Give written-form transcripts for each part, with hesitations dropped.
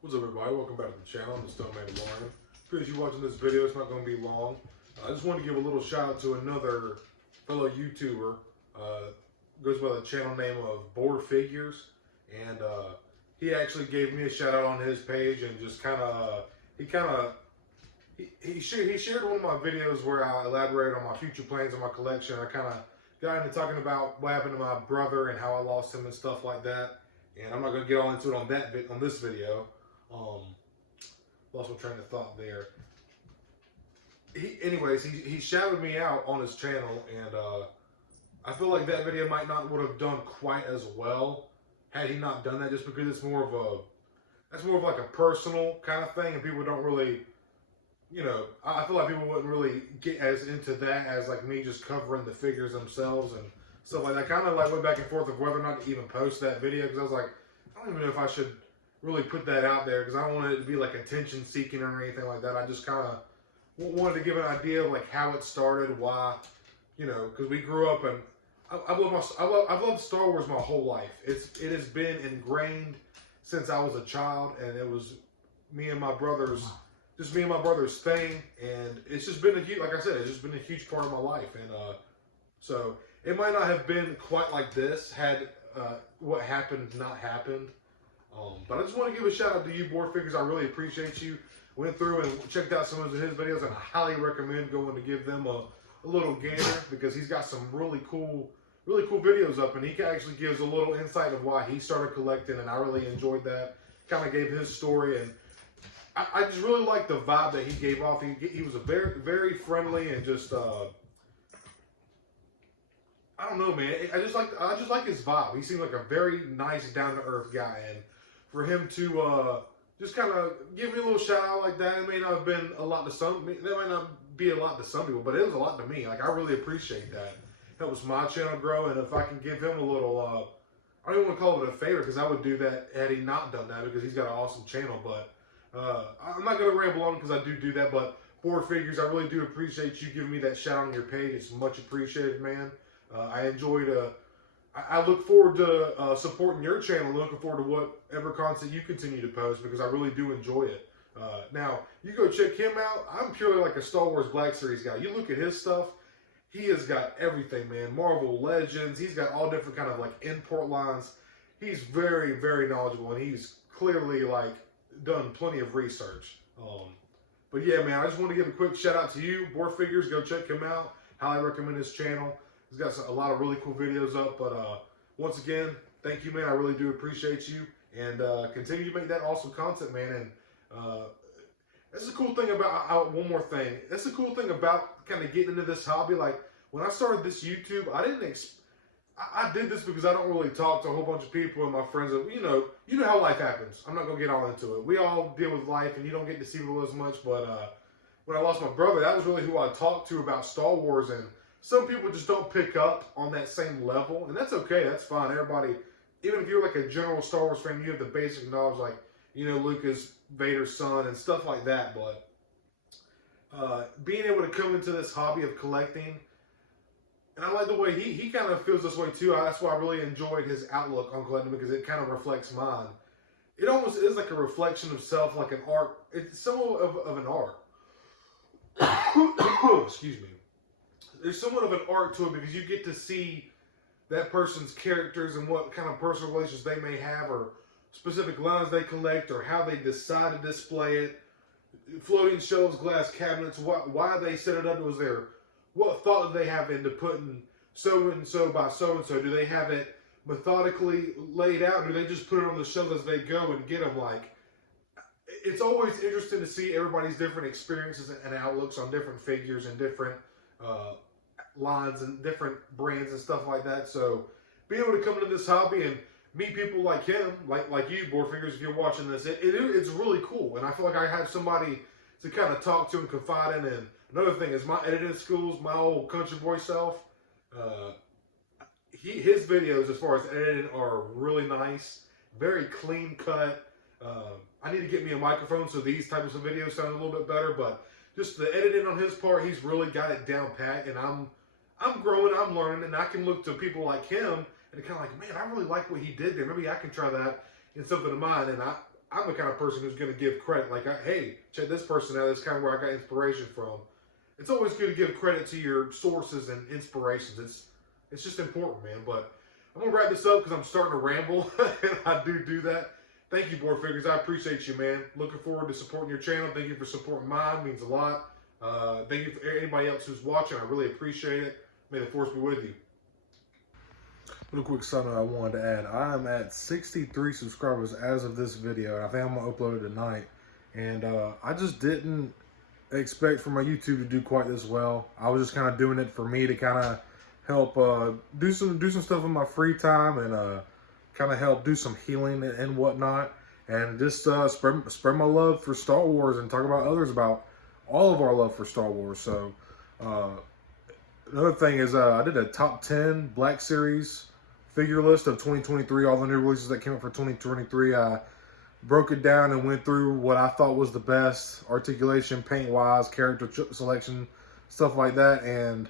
What's up, everybody? Welcome back to the channel. I'm still Mandalorian. Appreciate you watching this video. It's not going to be long. I just want to give a little shout out to another fellow YouTuber. Goes by the channel name of boredfigures, and he actually gave me a shout out on his page, and just he shared one of my videos where I elaborated on my future plans and my collection. I kind of got into talking about what happened to my brother and how I lost him and stuff like that. And I'm not going to get all into it on this video. Lost my train of thought there. He shouted me out on his channel, and I feel like that video would have done quite as well had he not done that, just because it's more of like a personal kind of thing, and people don't really, I feel like people wouldn't really get as into that as like me just covering the figures themselves and stuff like that. I kind of like went back and forth of whether or not to even post that video, because I was like, I don't even know if I should really put that out there, because I don't want it to be like attention seeking or anything like that. I just kind of wanted to give an idea of like how it started, why, because we grew up, and I've loved Star Wars my whole life. It has been ingrained since I was a child, and it was me and my brother's thing, and it's just been it's just been a huge part of my life, and so it might not have been quite like this had what happened not happened. But I just want to give a shout out to you, Bored Figures. I really appreciate you. Went through and checked out some of his videos, and I highly recommend going to give them a little gander, because he's got some really cool videos up, and he actually gives a little insight of why he started collecting, and I really enjoyed that. Kind of gave his story, and I just really liked the vibe that he gave off. He was a very, very friendly, and just I don't know, man. I just like his vibe. He seemed like a very nice, down to earth guy, and for him to just kind of give me a little shout out like that, it may not have been a lot to some. That might not be a lot to some people, but it was a lot to me. Like, I really appreciate that. Helps my channel grow, and if I can give him a little, I don't even want to call it a favor, because I would do that had he not done that, because he's got an awesome channel. But I'm not going to ramble on, because I do that. But Bored Figures, I really do appreciate you giving me that shout out on your page. It's much appreciated, man. I enjoyed. I look forward to supporting your channel. Looking forward to whatever content you continue to post, because I really do enjoy it. Now, you go check him out. I'm purely like a Star Wars Black Series guy. You look at his stuff, he has got everything, man. Marvel Legends. He's got all different kind of like import lines. He's very, very knowledgeable, and he's clearly like done plenty of research. But yeah, man, I just want to give a quick shout out to you, Bored Figures. Go check him out. Highly recommend his channel. He's got a lot of really cool videos up, but once again, thank you, man. I really do appreciate you, and continue to make that awesome content, man. And that's the cool thing about, one more thing, that's the cool thing about kind of getting into this hobby. Like, when I started this YouTube, I did this because I don't really talk to a whole bunch of people and my friends. You know how life happens. I'm not going to get all into it. We all deal with life, and you don't get to see people as much, but when I lost my brother, that was really who I talked to about Star Wars, and some people just don't pick up on that same level, and that's okay. That's fine. Everybody, even if you're like a general Star Wars fan, you have the basic knowledge, like, Luke is Vader's son and stuff like that. But being able to come into this hobby of collecting, and I like the way he kind of feels this way too. That's why I really enjoyed his outlook on collecting, because it kind of reflects mine. It almost is like a reflection of self, like an art. It's somewhat of an art. Excuse me. There's somewhat of an art to it, because you get to see that person's characters and what kind of personal relations they may have, or specific lines they collect, or how they decide to display it. Floating shelves, glass cabinets, why they set it up. Was there, what thought do they have into putting so and so by so and so? Do they have it methodically laid out, or do they just put it on the shelves as they go and get them? Like, it's always interesting to see everybody's different experiences and outlooks on different figures and different lines and different brands and stuff like that. So being able to come into this hobby and meet people like him, like you, Bored Figures, if you're watching this, it's really cool. And I feel like I have somebody to kind of talk to and confide in. And another thing is, my editing skills, my old country boy self, his videos as far as editing are really nice, very clean cut. I need to get me a microphone so these types of videos sound a little bit better, but just the editing on his part, he's really got it down pat, and I'm growing, I'm learning, and I can look to people like him and kind of like, man, I really like what he did there. Maybe I can try that in something of mine. And I'm the kind of person who's going to give credit. Like, hey, check this person out. That's kind of where I got inspiration from. It's always good to give credit to your sources and inspirations. It's just important, man. But I'm going to wrap this up because I'm starting to ramble, and I do that. Thank you, Bored Figures. I appreciate you, man. Looking forward to supporting your channel. Thank you for supporting mine. It means a lot. Thank you for anybody else who's watching. I really appreciate it. May the force be with you. Real quick side note I wanted to add. I am at 63 subscribers as of this video, and I think I'm going to upload it tonight. And I just didn't expect for my YouTube to do quite this well. I was just kind of doing it for me to kind of help do some stuff in my free time and kind of help do some healing and whatnot. And just spread my love for Star Wars and talk about others about all of our love for Star Wars. So another thing is I did a top 10 Black Series figure list of 2023, all the new releases that came out for 2023. I broke it down and went through what I thought was the best articulation, paint-wise, character selection, stuff like that. And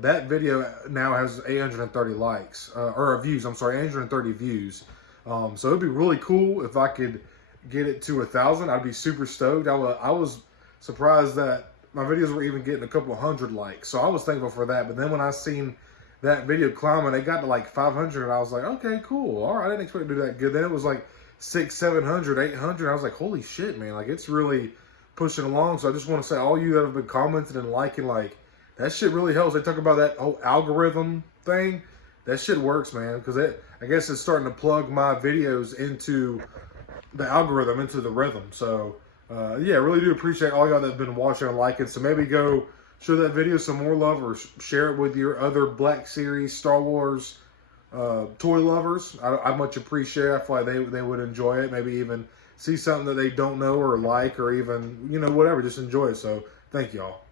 that video now has 830 likes, or views, I'm sorry, 830 views. So it'd be really cool if I could get it to 1,000. I'd be super stoked. I was surprised that my videos were even getting a couple hundred likes. So I was thankful for that. But then when I seen that video climbing, it got to like 500, and I was like, okay, cool. All right, I didn't expect it to do that good. Then it was like 600, 700, 800. I was like, holy shit, man. Like, it's really pushing along. So I just want to say, all you that have been commenting and liking, like, that shit really helps. They talk about that whole algorithm thing. That shit works, man. Because I guess it's starting to plug my videos into the algorithm, into the rhythm. So, yeah, I really do appreciate all y'all that have been watching and liking. So maybe go show that video some more love, or share it with your other Black Series Star Wars toy lovers. I much appreciate it. I feel like they would enjoy it. Maybe even see something that they don't know or like, or even, you know, whatever. Just enjoy it. So thank y'all.